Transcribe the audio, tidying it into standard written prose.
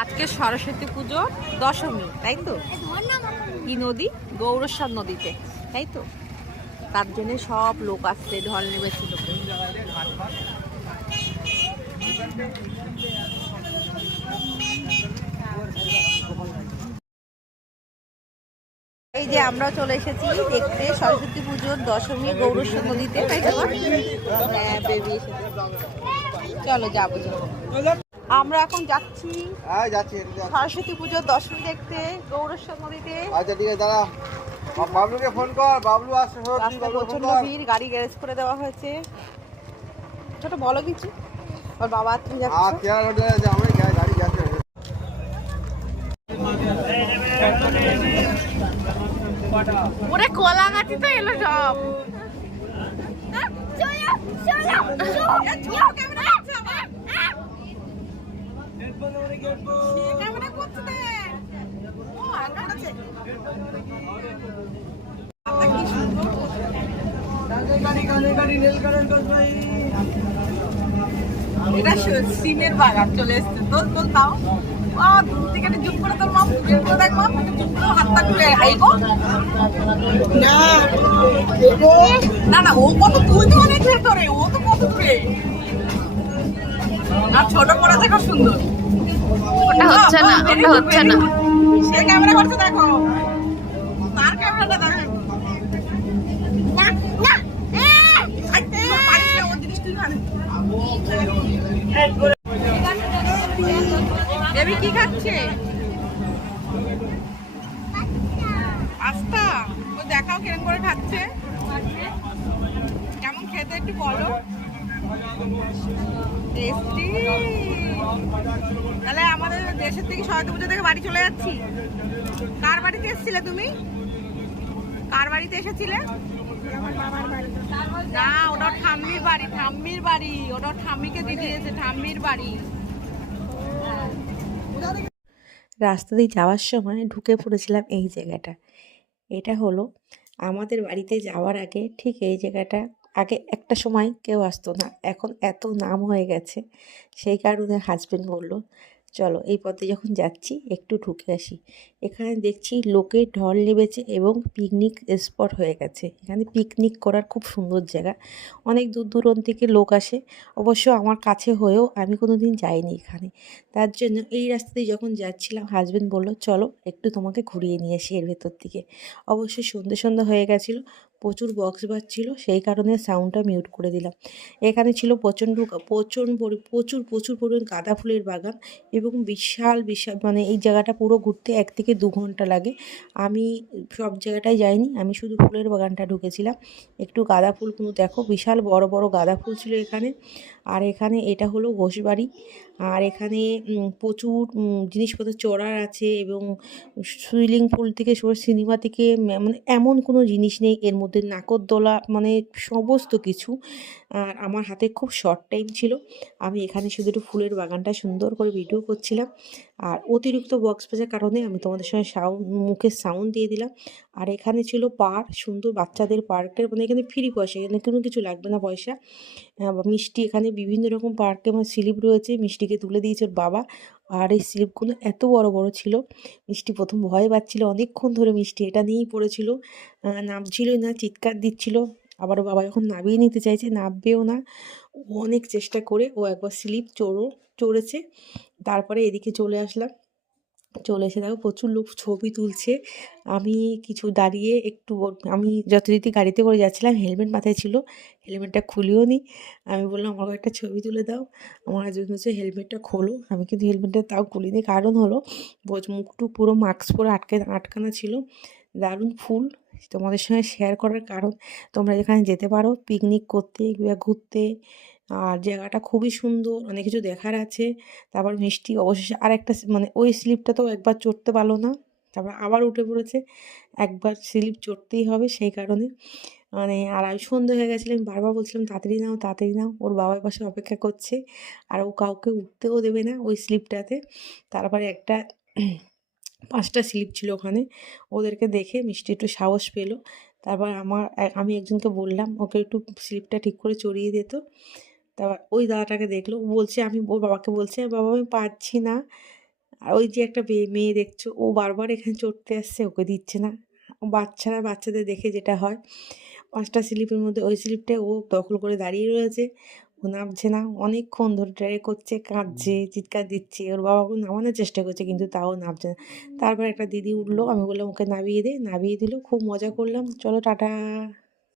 আজকে সরস্বতী পুজো দশমী, তাই তো? কি নদী? গৌরসাদ নদীতে, তাই তো? তার জন্য সব লোক আসছে, ঢল নেমেছিল। এই যে আমরা চলে এসেছি দেখতে সরস্বতী পুজোর দশমী গৌরসাদ নদীতে, তাই তো? হ্যাঁ, বেরিয়ে এসেছি। চলো যাবো। আমরা এখন যাচ্ছি সরস্বতী পুজোর দশমী দেখতে গৌরসাদ নদীতে। আচ্ছা ঠিক আছে, দাঁড়া, বাবলুকে ফোন কর, বাবলু আসছে। রাস্তায় প্রচন্ড ভিড়, গাড়ি গ্যারেজ করে দেওয়া হয়েছে। ছোট বলো কিছু। ওর বাবা তুমি যাচ্ছে। আমরা গাড়ি যাচ্ছে। ওরে কলা গাছি তো এলো সব। এটা সিমের বাগান চলে এসছে। তোর তোর তাও দূর থেকে জুম করে তোর মাম দেখ, মাম জুম করে হাতটা তুলে আইগো। না না, ও কত তুই তো অনেক ভেতরে, ও তো কত দূরে। আর ছোট পড়া দেখো সুন্দর। ওটা হচ্ছে না, ওটা হচ্ছে না। সে ক্যামেরা করছে, দেখো তার ক্যামেরাটা দেখো। বেবি কি খাচ্ছে? পাস্তা। ও দেখাও কেমন করে খাচ্ছে, কেমন খেতে একটু বলো। টেস্টি। তাহলে আমাদের দেশের থেকে সরস্বতী পুজো থেকে বাড়ি চলে যাচ্ছি। কার বাড়িতে এসেছিলে তুমি? কার বাড়িতে এসেছিলে? না, ওটা ঠাম্মির বাড়ি। ঠাম্মির বাড়ি ওটা, ঠাম্মিকে দিয়ে দিয়েছে, ঠাম্মির বাড়ি। রাস্তা দিয়ে যাওয়ার সময় ঢুকে পড়েছিলাম এই জায়গাটা। এটা হলো আমাদের বাড়িতে যাওয়ার আগে ঠিক এই জায়গাটা। আগে একটা সময় কেউ আসতো না, এখন এত নাম হয়ে গেছে। সেই কারণে হাজবেন্ড বলল চলো এই পথে যখন যাচ্ছি একটু ঢুকে আসি। এখানে দেখছি লোকের ঢল নেমেছে এবং পিকনিক স্পট হয়ে গেছে। এখানে পিকনিক করার খুব সুন্দর জায়গা, অনেক দূর দূরান্ত থেকে লোক আসে। অবশ্য আমার কাছে হয়েও আমি কোনো দিন যাইনি এখানে। তার জন্য এই রাস্তা দিয়ে যখন যাচ্ছিলাম হাজবেন্ড বলল চলো একটু তোমাকে ঘুরিয়ে নিয়ে আসি এর ভেতর থেকে। অবশ্যই সন্ধে সন্ধ্যা হয়ে গেছিলো, প্রচুর বক্স বাজছিল, সেই কারণে সাউন্ডটা মিউট করে দিলাম। এখানে ছিল প্রচুর প্রচুর পরিমাণ গাঁদা ফুলের বাগান এবং বিশাল বিশাল, মানে এই জায়গাটা পুরো ঘুরতে 1 থেকে 2 ঘন্টা লাগে। আমি সব জায়গাটায় যাইনি, আমি শুধু ফুলের বাগানটা ঢুকেছিলাম। একটু গাঁদা ফুলগুলো দেখো, বিশাল বড় বড় গাঁদা ফুল ছিল এখানে। আর এখানে এটা হলো ঘোষবাড়ি। আর এখানে প্রচুর জিনিসপত্র চড়ার আছে এবং সুইমিং পুল থেকে শুরু সিনেমা থেকে মানে এমন কোনো জিনিস নেই এর মধ্যে, নাগরদোলা মানে সমস্ত কিছু। আর আমার হাতে খুব শর্ট টাইম ছিল, আমি এখানে শুধু একটু ফুলের বাগানটা সুন্দর করে ভিডিও করছিলাম। আর অতিরিক্ত বক্স বাজার কারণে আমি তোমাদের সঙ্গে মুখের সাউন্ড দিয়ে দিলাম। আর এখানে ছিল পার্ক, সুন্দর বাচ্চাদের পার্কের, মানে এখানে ফ্রি পয়সা, এখানে কোনো কিছু লাগবে না পয়সা। মিষ্টি, এখানে বিভিন্ন রকম পার্কে আমার স্লিপ রয়েছে, মিষ্টিকে তুলে দিয়েছে ওর বাবা। আর এই স্লিপগুলো এত বড় বড় ছিল, মিষ্টি প্রথম ভয় পাচ্ছিল, অনেকক্ষণ ধরে মিষ্টি এটা নিয়েই পড়েছিল, নামছিলই না, চিৎকার দিচ্ছিল। আবার বাবা যখন নামিয়ে নিতে চাইছে নামবেও না। ও অনেক চেষ্টা করে ও একবার স্লিপ চড়েছে। তারপরে এদিকে চলে আসলাম, চলে এসে দেখো প্রচুর লোক ছবি তুলছে। আমি কিছু দাঁড়িয়ে একটু, আমি যথারীতি গাড়িতে করে যাচ্ছিলাম, হেলমেট মাথায় ছিল, হেলমেটটা খুলিও নি। আমি বললাম আমাকে একটা ছবি তুলে দাও। আমার হাজবেন্ড হচ্ছে হেলমেটটা খোলো, আমি কিন্তু হেলমেটটা তাও খুলিনি, কারণ হলো মুখটু পুরো মাস্ক পরে আটকানো ছিল। দারুণ ফুল তোমাদের সঙ্গে শেয়ার করার কারণ, তোমরা যেখানে যেতে পারো পিকনিক করতে বা ঘুরতে, আর জায়গাটা খুবই সুন্দর, অনেক কিছু দেখার আছে। তারপর মিষ্টি অবশেষে আর একটা মানে ওই স্লিপটা তো একবার চড়তে পারলো না, তারপর আবার উঠে পড়েছে। একবার স্লিপ চড়তেই হবে, সেই কারণে মানে। আর আমি সন্ধে হয়ে গেছিলো, আমি বারবার বলছিলাম তাড়াতাড়ি নাও তাড়াতাড়ি নাও, ওর বাবার পাশে অপেক্ষা করছে। আর ও কাউকে উঠতেও দেবে না ওই স্লিপটাতে। তারপরে একটা 5টা স্লিপ ছিল ওখানে, ওদেরকে দেখে মিষ্টি একটু সাহস পেলো। তারপর আমি একজনকে বললাম ওকে একটু স্লিপটা ঠিক করে চড়িয়ে দিত। তারপর ওই দাদাটাকে দেখলো, ও বলছে, আমি ওর বাবাকে বলছে বাবা আমি পারছি না। আর ওই যে একটা মেয়ে দেখছো, ও বারবার এখানে চড়তে আসছে, ওকে দিচ্ছে না। বাচ্চাদের দেখে যেটা হয়, 5টা স্লিপের মধ্যে ওই স্লিপটায় ও দখল করে দাঁড়িয়ে রয়েছে, ও নামছে না। অনেকক্ষণ ধরে ট্রাই করছে, কাঁদছে, চিৎকার দিচ্ছে, ওর বাবা ওকে নামানোর চেষ্টা করছে কিন্তু তাও নামছে না। তারপর একটা দিদি উঠলো, আমি বললাম ওকে নামিয়ে দে, নামিয়ে দিল, খুব মজা করলাম। চলো টাটা।